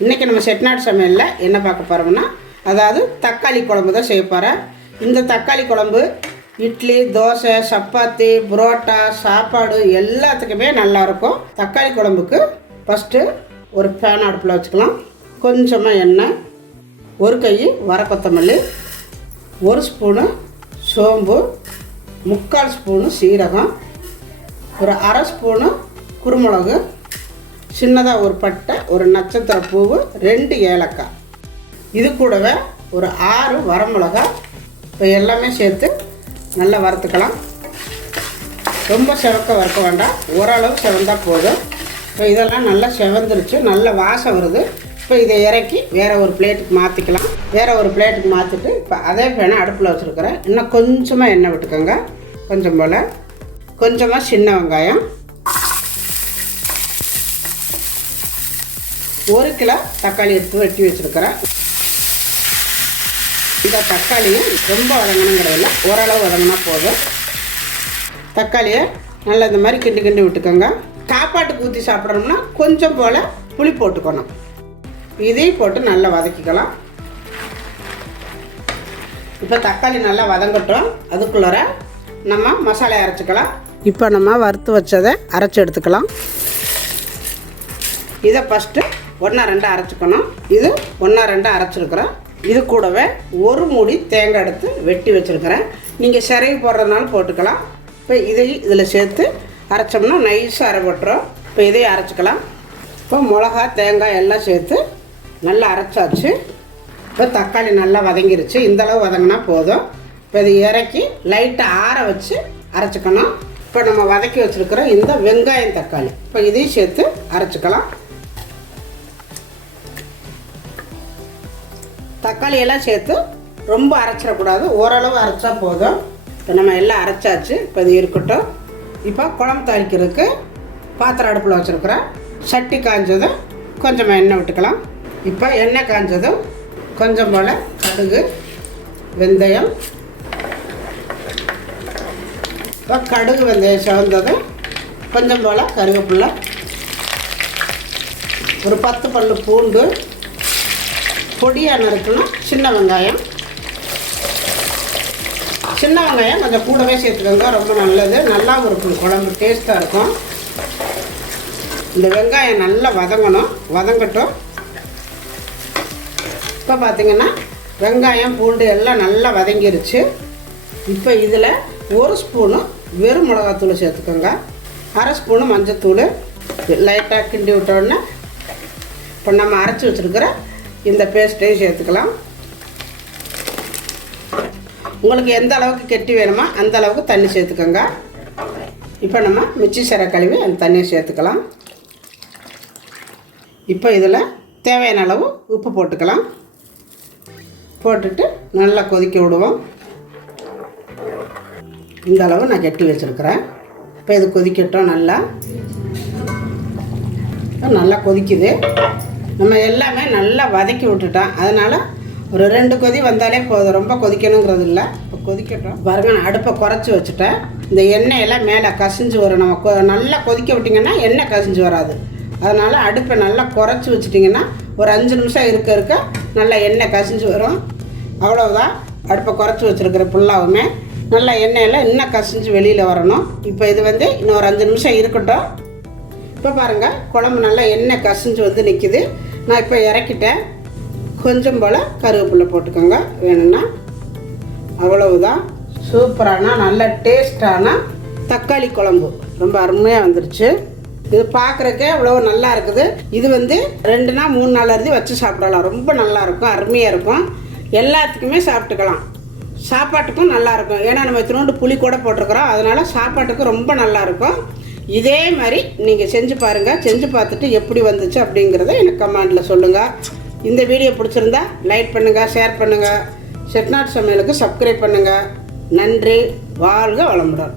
இன்றைக்கி நம்ம செட்டிநாடு சமையலில் என்ன பார்க்க போகிறோம்னா, அதாவது தக்காளி குழம்பு தான் செய்ய போகிறேன். இந்த தக்காளி குழம்பு இட்லி, தோசை, சப்பாத்தி, புரோட்டா, சாப்பாடு எல்லாத்துக்குமே நல்லாயிருக்கும். தக்காளி குழம்புக்கு ஃபஸ்ட்டு ஒரு பேன் அடுப்பில் வச்சுக்கலாம். கொஞ்சமாக எண்ணெய், ஒரு கை வர கொத்தமல்லி, ஒரு ஸ்பூனு சோம்பு, 3/4 ஸ்பூனு சீரகம், ஒரு அரை ஸ்பூனு குருமிளகு, சின்னதாக ஒரு பட்டை, ஒரு நட்சத்திர பூவு, 2 ஏலக்காய், இது கூடவே ஒரு 6 வரமிளகா. இப்போ எல்லாமே சேர்த்து நல்லா வறுத்துக்கலாம். ரொம்ப செவக்க வறுக்க வேண்டாம், ஓரளவு செவந்தால் போதும். இப்போ இதெல்லாம் நல்லா செவந்துருச்சு, நல்ல வாசம் வருது. இப்போ இதை இறக்கி வேறு ஒரு பிளேட்டுக்கு மாற்றிக்கலாம். வேறு ஒரு பிளேட்டுக்கு மாற்றிட்டு இப்போ அதே பேனை அடுப்பில் வச்சுருக்கிறேன். இன்னும் கொஞ்சமாக எண்ணெய் விட்டுக்கோங்க. கொஞ்சம் போல் கொஞ்சமாக சின்ன வெங்காயம், 1 கிலோ தக்காளி எடுத்து வெட்டி வச்சுருக்கிறேன். இந்த தக்காளியும் ரொம்ப வதங்கணுங்கிறதில்ல, ஓரளவு வதங்கினா போதும். தக்காளியை நல்லா இந்த மாதிரி கிண்டி கிண்டி விட்டுக்கோங்க. சாப்பாட்டுக்கு ஊற்றி சாப்பிட்றோம்னா கொஞ்சம் போல் புளி போட்டுக்கணும். இதையும் போட்டு நல்லா வதக்கிக்கலாம். இப்போ தக்காளி நல்லா வதங்கட்டும். அதுக்குள்ளார நம்ம மசாலா அரைச்சிக்கலாம். இப்போ நம்ம வறுத்து வச்சதை அரைச்சி எடுத்துக்கலாம். இதை ஃபஸ்ட்டு 1-2 அரைச்சிக்கணும். இது 1-2 அரைச்சிருக்கிறேன். இது கூடவே ஒரு மூடி தேங்காய் எடுத்து வெட்டி வச்சுருக்கிறேன். நீங்கள் சிறையை போடுறதுனால போட்டுக்கலாம். இப்போ இதையும் இதில் சேர்த்து அரைச்சோம்னா நைஸாக அரைப்பட்டுரும். இப்போ இதையும் அரைச்சிக்கலாம். இப்போ மிளகா, தேங்காய் எல்லாம் சேர்த்து நல்லா அரைச்சாச்சு. இப்போ தக்காளி நல்லா வதங்கிருச்சு. இந்தளவு வதங்கினா போதும். இப்போ இதை இறக்கி லைட்டாக ஆற வச்சு அரைச்சிக்கணும். இப்போ நம்ம வதக்கி வச்சுருக்கிற இந்த வெங்காயம், தக்காளி இப்போ இதையும் சேர்த்து அரைச்சிக்கலாம். தக்காளி எல்லாம் சேர்த்து ரொம்ப அரைச்சிடக்கூடாது, ஓரளவு அரைச்சா போதும். இப்போ நம்ம எல்லாம் அரைச்சாச்சு. இப்போ இது இருக்கட்டும். இப்போ குழம்பு தாளிக்கிறதுக்கு பாத்திரம் அடுப்பில் வச்சுருக்கிறேன். சட்டி காய்ஞ்சதும் கொஞ்சமாக எண்ணெய் விட்டுக்கலாம். இப்போ எண்ணெய் காய்ஞ்சதும் கொஞ்சம் போல் கடுகு, வெந்தயம். இப்போ கடுகு வெந்தயம் செவந்ததும் கொஞ்சம் போல் கருவேப்பிலை, ஒரு 10 பல்லு பூண்டு, பொடியாக நறுக்கணும் சின்ன வெங்காயம். சின்ன வெங்காயம் கொஞ்சம் கூடவே சேர்த்துக்கோங்க, ரொம்ப நல்லது. நல்லாவும் இருக்கும், குழம்பு டேஸ்ட்டாக இருக்கும். இந்த வெங்காயம் நல்லா வதங்கணும், வதங்கட்டும். இப்போ பார்த்திங்கன்னா வெங்காயம், பூண்டு எல்லாம் நல்லா வதங்கிருச்சு. இப்போ இதில் 1 ஸ்பூனு வெறும் மிளகாத்தூள் சேர்த்துக்கோங்க, 1/2 ஸ்பூனு மஞ்சத்தூள். லைட்டாக கிண்டி விட்டோடனே இப்போ நம்ம அரைச்சி வச்சுருக்கிற இந்த பேஸ்ட்டையும் சேர்த்துக்கலாம். உங்களுக்கு எந்த அளவுக்கு கெட்டி வேணுமோ அந்த அளவுக்கு தண்ணி சேர்த்துக்கோங்க. இப்போ நம்ம மிச்சி சரை கழுவி அந்த தண்ணியை சேர்த்துக்கலாம். இப்போ இதில் தேவையான அளவு உப்பு போட்டுக்கலாம். போட்டுட்டு நல்லா கொதிக்க விடுவோம். இந்த அளவு நான் கெட்டி வச்சுருக்கிறேன். இப்போ இது கொதிக்கட்டும். நல்லா கொதிக்குது. நம்ம எல்லாமே நல்லா வதக்கி விட்டுட்டோம். அதனால் ஒரு 2 கொதி வந்தாலே போதும், ரொம்ப கொதிக்கணுங்கிறது இல்லை. இப்போ கொதிக்கட்டும். பாருங்க, நான் அடுப்பை குறைச்சி வச்சுட்டேன். இந்த எண்ணெயெல்லாம் மேலே கசிஞ்சு வரும். நம்ம நல்லா கொதிக்க விட்டிங்கன்னா எண்ணெய் கசிஞ்சு வராது. அதனால் அடுப்பை நல்லா குறைச்சி வச்சுட்டிங்கன்னா ஒரு 5 நிமிஷம் இருக்க நல்லா எண்ணெய் கசிஞ்சு வரும். அவ்வளவுதான். அடுப்பை குறைச்சி வச்சுருக்கிற புல்லாவுமே நல்லா எண்ணெயெல்லாம் இன்னும் கசிஞ்சு வெளியில் வரணும். இப்போ இது இன்னும் ஒரு 5 நிமிஷம் இருக்கட்டும். இப்போ பாருங்கள், குழம்பு நல்லா எண்ணெய் கசிஞ்சு நிற்கிது. நான் இப்போ இறக்கிட்டேன். கொஞ்சம் போல் கருவேப்பிலை போட்டுக்கோங்க வேணும்னா. அவ்வளவுதான். சூப்பரான நல்ல டேஸ்டான தக்காளி குழம்பு ரொம்ப அருமையாக வந்துருச்சு. இது பார்க்குறக்கே அவ்வளோ நல்லா இருக்குது. இது 2 நாள் 3 நாள் இருந்து வச்சு சாப்பிடலாம். ரொம்ப நல்லாயிருக்கும், அருமையாக இருக்கும். எல்லாத்துக்குமே சாப்பிட்டுக்கலாம். சாப்பாட்டுக்கும் நல்லாயிருக்கும். ஏன்னா நம்ம இத்தினோண்டு புளி கூட போட்டிருக்கிறோம். அதனால் சாப்பாட்டுக்கு ரொம்ப நல்லாயிருக்கும். இதே மாதிரி நீங்கள் செஞ்சு பாருங்கள். செஞ்சு பார்த்துட்டு எப்படி வந்துச்சு அப்படிங்கிறத எனக்கு கமெண்டில் சொல்லுங்கள். இந்த வீடியோ பிடிச்சிருந்தா லைக் பண்ணுங்கள், ஷேர் பண்ணுங்கள். செட்டிநாடு சமையலுக்கு சப்ஸ்கிரைப் பண்ணுங்கள். நன்றி. வாழ்க வளமுடன்.